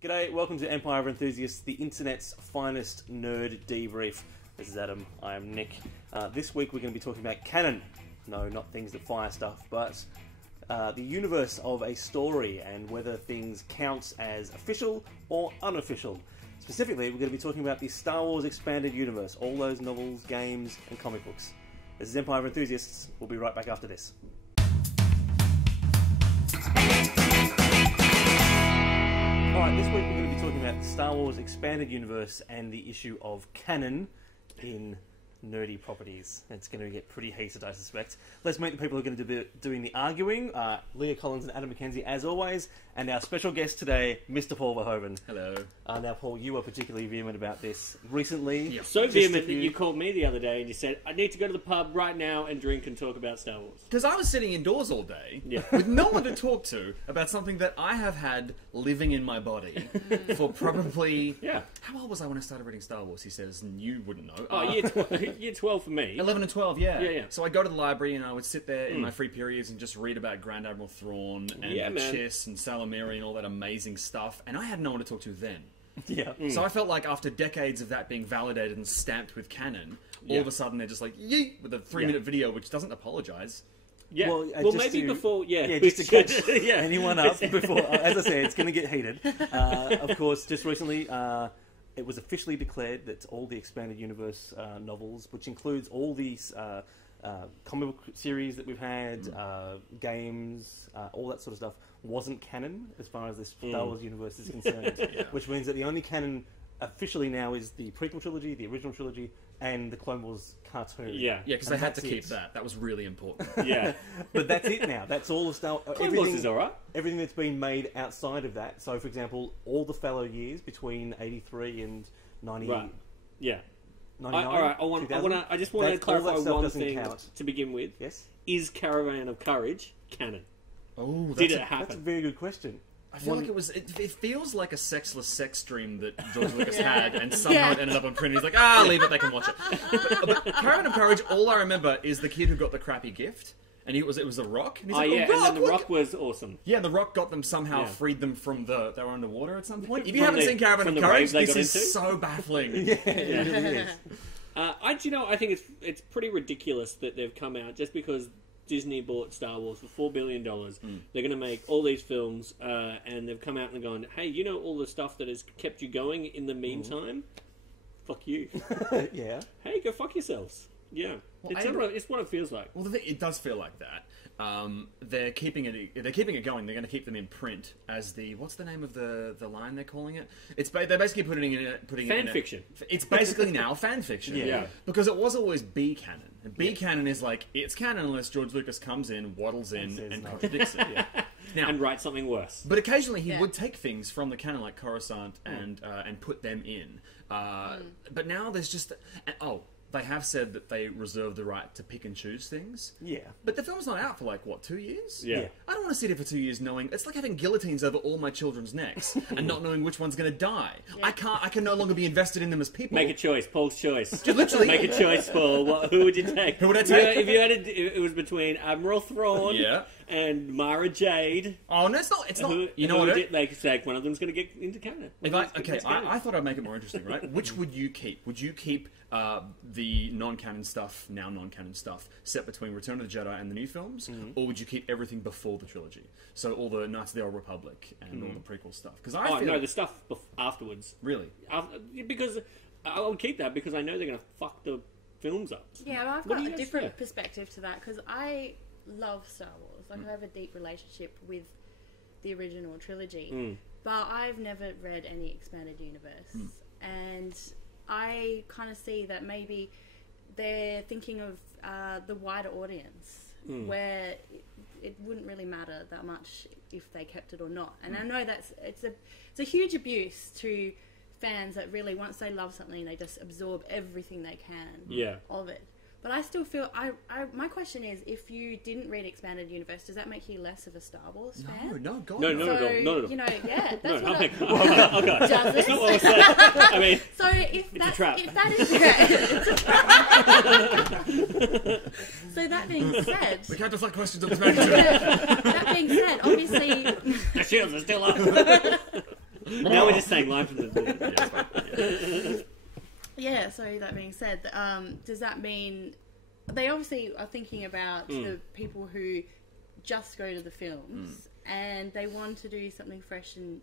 G'day, welcome to Empire of Enthusiasts, the internet's finest nerd debrief. This is Adam, I am Nick. This week we're going to be talking about canon. No, not things that fire stuff, but the universe of a story and whether things count as official or unofficial. Specifically, we're going to be talking about the Star Wars expanded universe, all those novels, games, and comic books. This is Empire of Enthusiasts. We'll be right back after this. Alright, this week we're going to be talking about the Star Wars expanded universe and the issue of canon in nerdy properties. It's going to get pretty heated, I suspect. Let's meet the people who are going to be doing the arguing. Leah Collins and Adam McKenzie, as always. And our special guest today, Mr. Paul Verhoeven. Hello. Now, Paul, you were particularly vehement about this recently. Yeah. So vehement that you called me the other day and you said, I need to go to the pub right now and drink and talk about Star Wars. Because I was sitting indoors all day with no one to talk to about something that I have had living in my body for probably... Yeah. How old was I when I started reading Star Wars, he says, and you wouldn't know. Oh, year 12 for me. 11 and 12, yeah. Yeah. So I'd go to the library and I would sit there in my free periods and just read about Grand Admiral Thrawn and Chiss and Salamiri and all that amazing stuff. And I had no one to talk to then. Yeah. So I felt like after decades of that being validated and stamped with canon, all of a sudden they're just like, yeet, with a 3-minute video which doesn't apologise. Yeah. Well, maybe before... Yeah, just to catch anyone up before... As I said, it's going to get heated. Of course, just recently... it was officially declared that all the expanded universe novels, which includes all these comic book series that we've had, games, all that sort of stuff, wasn't canon as far as this Star Wars universe is concerned. Which means that the only canon officially now is the prequel trilogy, the original trilogy, and the Clone Wars cartoon. Yeah, because they had to keep that. That was really important. Yeah. But that's it now. That's all the Star Wars. Clone Wars is alright. Everything that's been made outside of that. So, for example, all the fallow years between 83 and 90. Right. Yeah. 99, alright, I just want to clarify one thing to begin with. Yes? Is Caravan of Courage canon? Oh, Did it happen? That's a very good question. I feel like it was. It feels like a sexless sex dream that George Lucas had, and somehow it ended up on print. He's like, leave it, they can watch it. But Caravan of Courage, all I remember is the kid who got the crappy gift, and it was The Rock. And he's like, and then The Rock was awesome. Yeah, The Rock got them somehow, freed them from they were underwater at some point. If you From haven't seen Caravan of Courage, this is into? so baffling. It really is. I think it's pretty ridiculous that they've come out just because Disney bought Star Wars for $4 billion. They're going to make all these films, and they've come out and gone, hey, you know all the stuff that has kept you going in the meantime? Fuck you. Yeah. Hey, go fuck yourselves. Yeah. Well, it's what it feels like. Well, it does feel like that. They're keeping it going. They're going to keep them in print as what's the name of the line they're calling it? They're basically putting it fan fiction. It's basically now fan fiction. Yeah. Because it was always B canon. And B canon is like, it's canon unless George Lucas comes in, waddles in, and contradicts it. Now, and write something worse. But occasionally he would take things from the canon like Coruscant and put them in. But now there's just... They have said that they reserve the right to pick and choose things. Yeah. But the film's not out for 2 years? Yeah. I don't want to sit here for 2 years knowing... It's like having guillotines over all my children's necks and not knowing which one's going to die. Yeah. I can no longer be invested in them as people. Make a choice. Paul's choice. Just literally. Make a choice, Paul. Who would you take? Who would I take? If you had it was between Admiral Thrawn and Mara Jade. Oh, no, it's not. You know what? They say one of them's going to get into canon. I thought I'd make it more interesting, right? Which would you keep? Would you keep the non-canon stuff, now non-canon stuff, set between Return of the Jedi and the new films? Or would you keep everything before the trilogy? So all the Knights of the Old Republic and all the prequel stuff? Because the stuff afterwards. Really? Because I would keep that because I know they're going to fuck the films up. Yeah, well, I've got a different perspective to that because I love Star Wars. I have a deep relationship with the original trilogy, but I've never read any expanded universe, and I kind of see that maybe they're thinking of the wider audience, where it wouldn't really matter that much if they kept it or not. And I know it's a huge abuse to fans that really, once they love something, they just absorb everything they can of it. But I still feel... my question is, if you didn't read Expanded Universe, does that make you less of a Star Wars fan? No, God. No, not at all. You know, that's what okay. Does it? That's not what I said. I mean... So if that is... So that being said... We can't deflect questions on this magnitude. That being said, obviously... The shields are still up. Now we're just saying line from the. Yeah, it's fine. Yeah. Yeah, so that being said, does that mean they obviously are thinking about the people who just go to the films and they want to do something fresh and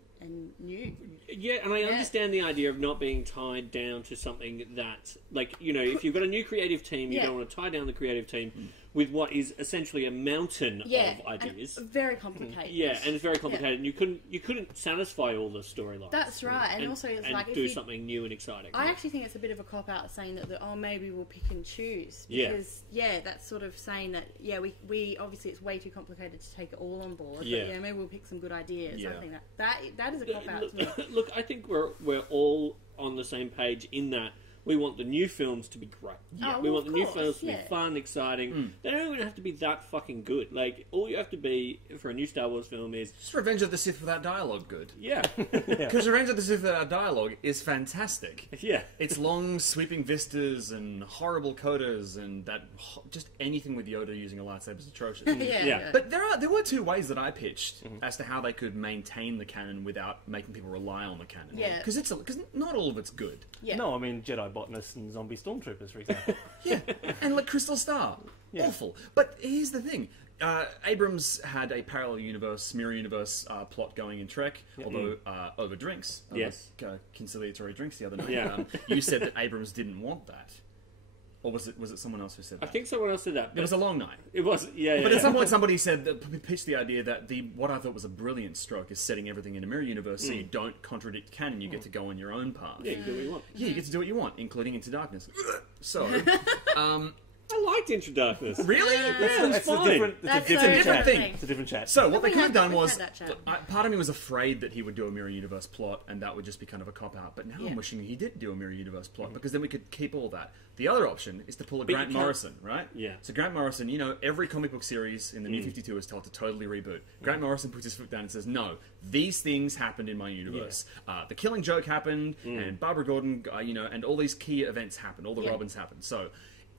new? Yeah, and I understand the idea of not being tied down to something that, like, you know, if you've got a new creative team, you don't want to tie down the creative team with what is essentially a mountain of ideas. Very complicated. Yeah, and it's very complicated, and you couldn't satisfy all the storylines. That's right, and also it's like do something new and exciting. I actually think it's a bit of a cop out saying that maybe we'll pick and choose because that's sort of saying that we obviously it's way too complicated to take it all on board. But maybe we'll pick some good ideas. Yeah. I think that is a cop out to me. Look, I think we're all on the same page in that. We want the new films to be great. Yeah. We want the new films to be yeah. fun, exciting. They don't even have to be that fucking good. Like, all you have to be for a new Star Wars film is... Just Revenge of the Sith without dialogue good. Yeah. Because Revenge of the Sith without dialogue is fantastic. Yeah. It's long, sweeping vistas and horrible codas and that... Just anything with Yoda using a lightsaber is atrocious. Yeah. But there were two ways that I pitched as to how they could maintain the canon without making people rely on the canon. Yeah. Because not all of it's good. Yeah. No, I mean, Jedi botanists and zombie stormtroopers, for example. Yeah, and like Crystal Star, awful. But here's the thing: Abrams had a parallel universe, mirror universe plot going in Trek, although over drinks, conciliatory drinks the other night. Yeah. You said that Abrams didn't want that, or was it someone else who said that? I think someone else said that. It was a long night. It was, yeah. But at some point, somebody pitched the idea that what I thought was a brilliant stroke is setting everything in a mirror universe, so you don't contradict canon. You get to go on your own path. Yeah, you can do what you want. Yeah, you get to do what you want, including Into Darkness. So, I liked Into Darkness. really? It's a different thing. It's a different chat. So what they could have done we've was, had that chat. part of me was afraid that he would do a mirror universe plot, and that would just be kind of a cop out. But now I'm wishing he did do a mirror universe plot because then we could keep all that. The other option is to pull a Grant Morrison, right? Yeah. So Grant Morrison, every comic book series in the New 52 is told to totally reboot. Grant Morrison puts his foot down and says, "No, these things happened in my universe. The Killing Joke happened, and Barbara Gordon, and all these key events happened. All the Robins happened. So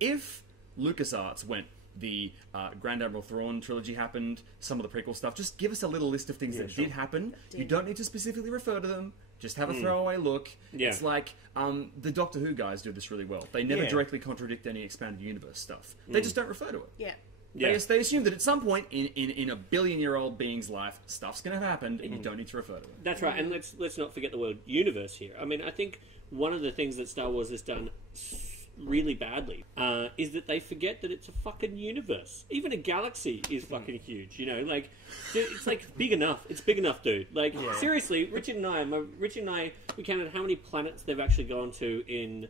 if LucasArts went, the Grand Admiral Thrawn trilogy happened, some of the prequel stuff. Just give us a little list of things that did happen. You don't need to specifically refer to them. Just have a throwaway look. Yeah. It's like the Doctor Who guys do this really well. They never directly contradict any expanded universe stuff. They just don't refer to it. Yeah. They assume that at some point in a billion-year-old being's life, stuff's going to have happened, and you don't need to refer to it. That's right, and let's not forget the word universe here. I mean, I think one of the things that Star Wars has done really badly is that they forget that it's a fucking universe. Even a galaxy is fucking huge, like it's like big enough. It's big enough, dude. Like seriously, Richard and I we counted how many planets they've actually gone to in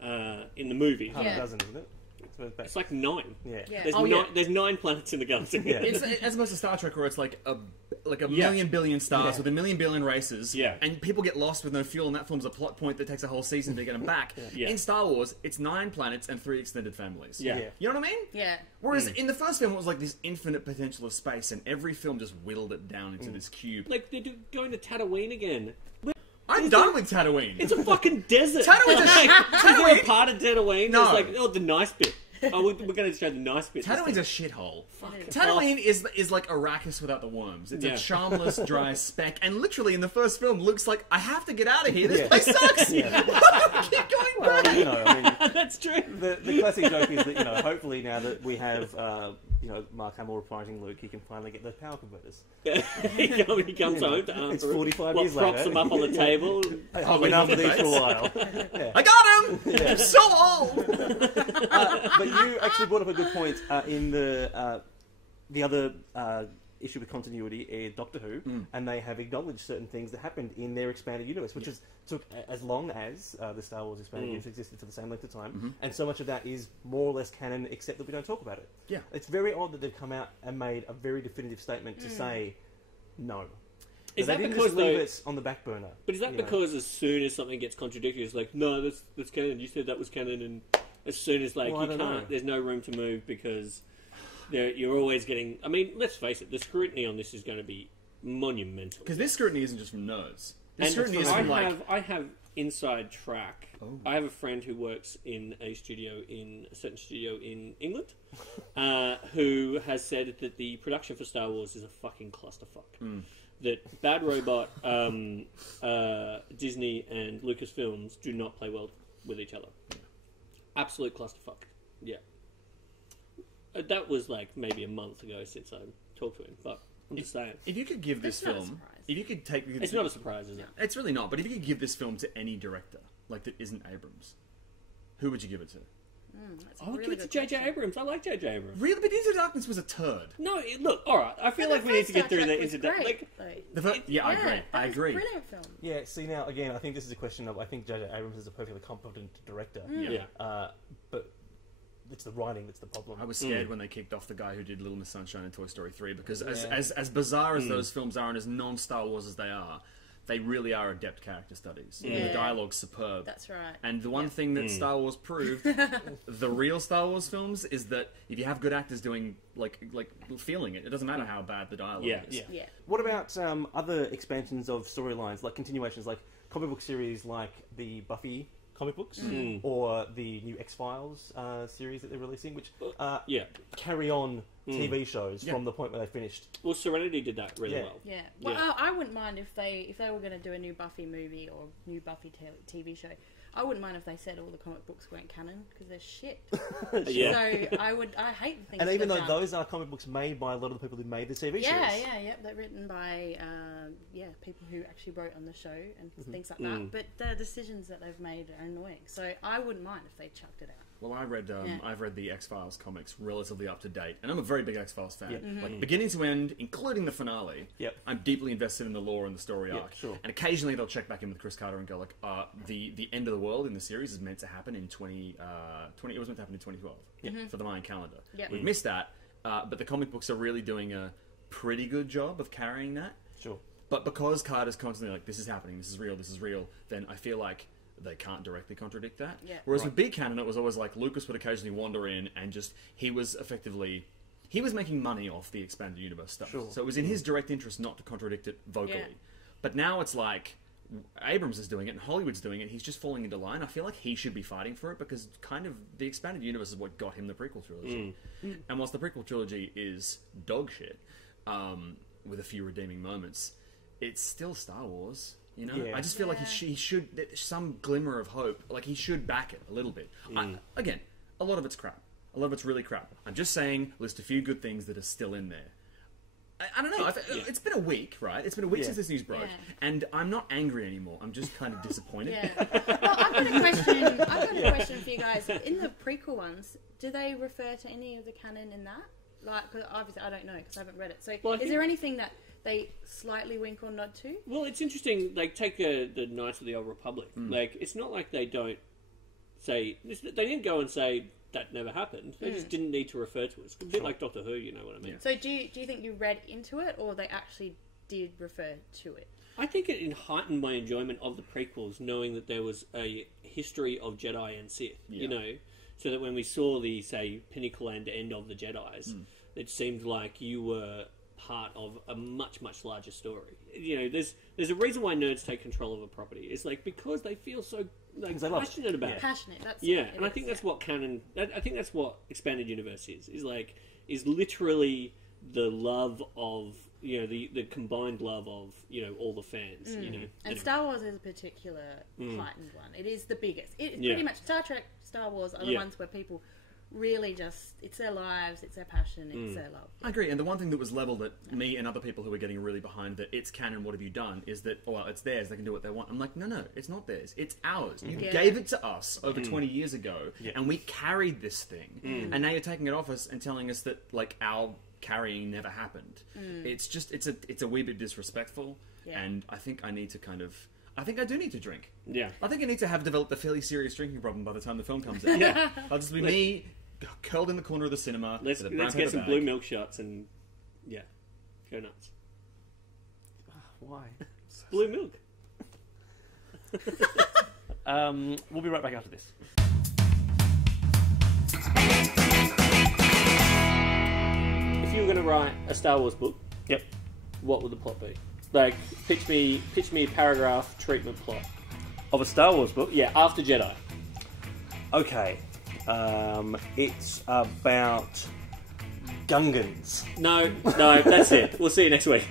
the movie. Half a dozen, isn't it? It's like 9. Yeah. There's 9 planets in the galaxy. It's, as opposed to Star Trek, where it's like a million billion stars with a million billion races, and people get lost with no fuel, and that forms a plot point that takes a whole season to get them back. In Star Wars, it's 9 planets and 3 extended families. Yeah. You know what I mean? Yeah. Whereas in the first film, it was like this infinite potential of space, and every film just whittled it down into this cube. Like they're going to Tatooine again. I'm done with Tatooine. It's a fucking desert. Tatooine's Is there a part of Tatooine No. that's like, the nice bit? Oh, we're going to show the nice bit. Tatooine's a shithole. Tatooine is like Arrakis without the worms. It's a charmless, dry speck, and literally in the first film, Luke's like, "I have to get out of here. This place sucks. Keep going back." Well, That's true. The classic joke is that hopefully now that we have Mark Hamill reprising Luke, he can finally get those power converters. He comes home to answer It's 45 years props later. them up on the table. I've been after these for a while. I got him. I'm so old. But you actually brought up a good point in the other issue with continuity, Doctor Who, and they have acknowledged certain things that happened in their expanded universe, which took as long as the Star Wars expanded universe existed for the same length of time, and so much of that is more or less canon, except that we don't talk about it. Yeah. It's very odd that they've come out and made a very definitive statement to say no. Is They that didn't because just leave it on the back burner? But is that because as soon as something gets contradicted, it's like, no, that's canon. You said that was canon, and as soon as Well, I don't know. there's no room to move because you're always getting. I mean, let's face it, the scrutiny on this is going to be monumental. Because this scrutiny isn't just from nerds. This And scrutiny is from I have inside track. Oh. I have a friend who works in a certain studio in England, who has said that the production for Star Wars is a fucking clusterfuck. that Bad Robot, Disney, and Lucasfilms do not play well with each other. Absolute clusterfuck. Yeah. That was like maybe a month ago since I talked to him, but I'm just saying. If you could give this That's not a film, surprise. if you could take, It's not a surprise, is it? It's really not. But if you could give this film to any director, like that isn't Abrams, who would you give it to? That's a I would really give it to good J.J. question. Abrams. I like J.J. Abrams. Really, but Into Darkness was a turd. No, look, alright. I feel But like the we need first to get Star through Trek the was Into Darkness. great, though. Yeah, I agree. that I was agree. a brilliant film. Yeah, see now, again, I think this is a question of, I think J.J. Abrams is a perfectly competent director. Yeah. But it's the writing that's the problem. I was scared when they kicked off the guy who did Little Miss Sunshine and Toy Story 3 because as bizarre as those films are and as non-Star Wars as they are, they really are adept character studies. Yeah. The dialogue's superb. That's right. And the one thing that Star Wars proved, the real Star Wars films, is that if you have good actors doing, like feeling it, it doesn't matter how bad the dialogue is. Yeah. What about other expansions of storylines, like continuations, like comic book series like the Buffy comic books or the new X-Files series that they're releasing, which carry on TV shows from the point where they finished. Well, Serenity did that really Yeah. well. Yeah. Well, Yeah. I wouldn't mind if they were going to do a new Buffy movie or new Buffy TV show. I wouldn't mind if they said all the comic books weren't canon because they're shit. Yeah. So I hate the things. And even they've though done. those are comic books made by a lot of the people who made the TV Yeah, series. they're written by people who actually wrote on the show and things like that. But the decisions that they've made are annoying. So I wouldn't mind if they chucked it out. Well, I've read the X-Files comics relatively up to date, and I'm a very big X-Files fan. Yep. Like beginning to end, including the finale. Yep. I'm deeply invested in the lore and the story arc. sure. And occasionally they'll check back in with Chris Carter and go like, the end of the world in the series is meant to happen in 20. It was meant to happen in 2012 for the Mayan calendar. Yep. We've missed that, but the comic books are really doing a pretty good job of carrying that. Sure. But because Carter's constantly like, this is happening, this is real, then I feel like they can't directly contradict that. Yeah. Whereas with big canon, it was always like Lucas would occasionally wander in and just he was making money off the expanded universe stuff. Sure. So it was in his direct interest not to contradict it vocally. Yeah. But now it's like Abrams is doing it and Hollywood's doing it. He's just falling into line. I feel like he should be fighting for it because kind of the expanded universe is what got him the prequel trilogy. And whilst the prequel trilogy is dog shit, with a few redeeming moments, it's still Star Wars. You know, Yeah. I just feel like he should. There's some glimmer of hope. Like he should back it a little bit. Again, a lot of it's crap. A lot of it's really crap. I'm just saying, list a few good things that are still in there. I don't know. It's been a week, right? It's been a week since this news broke, and I'm not angry anymore. I'm just kind of disappointed. Yeah. Well, I've got a question for you guys. In the prequel ones, do they refer to any of the canon in that? Like, cause obviously I don't know because I haven't read it. So, is there anything that they slightly wink or nod to? Well, it's interesting. Like, take the Knights of the Old Republic. Like, it's not like they don't say... They didn't go and say, that never happened. They just didn't need to refer to it. It's a bit like Doctor Who, you know what I mean? Yeah. So do you think you read into it or they actually did refer to it? I think it heightened my enjoyment of the prequels, knowing that there was a history of Jedi and Sith, you know? So that when we saw the, say, pinnacle and end of the Jedis, it seemed like you were part of a much, much larger story. You know, there's a reason why nerds take control of a property. It's like because they feel so passionate about it. Passionate. That's And I think that's what canon. I think that's what expanded universe is literally the love of the combined love of all the fans. You know, And anyway. Star Wars is a particular heightened one. It is the biggest. It's pretty much Star Trek, Star Wars are the ones where people really just, it's their lives, it's their passion, it's their love. I agree, and the one thing that was levelled at me and other people who were getting really behind that it's canon, what have you done, is that, well, it's theirs, they can do what they want. I'm like, no, it's not theirs, it's ours. You gave it to us over 20 years ago, and we carried this thing, and now you're taking it off us and telling us that, like, our carrying never happened. It's just, it's a wee bit disrespectful, and I think I need to I think I do need to drink. Yeah. I think I need to have developed a fairly serious drinking problem by the time the film comes out. I'll just be me, curled in the corner of the cinema. Let's with a brown get paper some bag. blue milk shots and go nuts. Why? Blue milk. We'll be right back after this. If you were going to write a Star Wars book, what would the plot be? Like, pitch me a paragraph treatment plot. Of a Star Wars book? Yeah, after Jedi. Okay. It's about Gungans. No, that's it. We'll see you next week.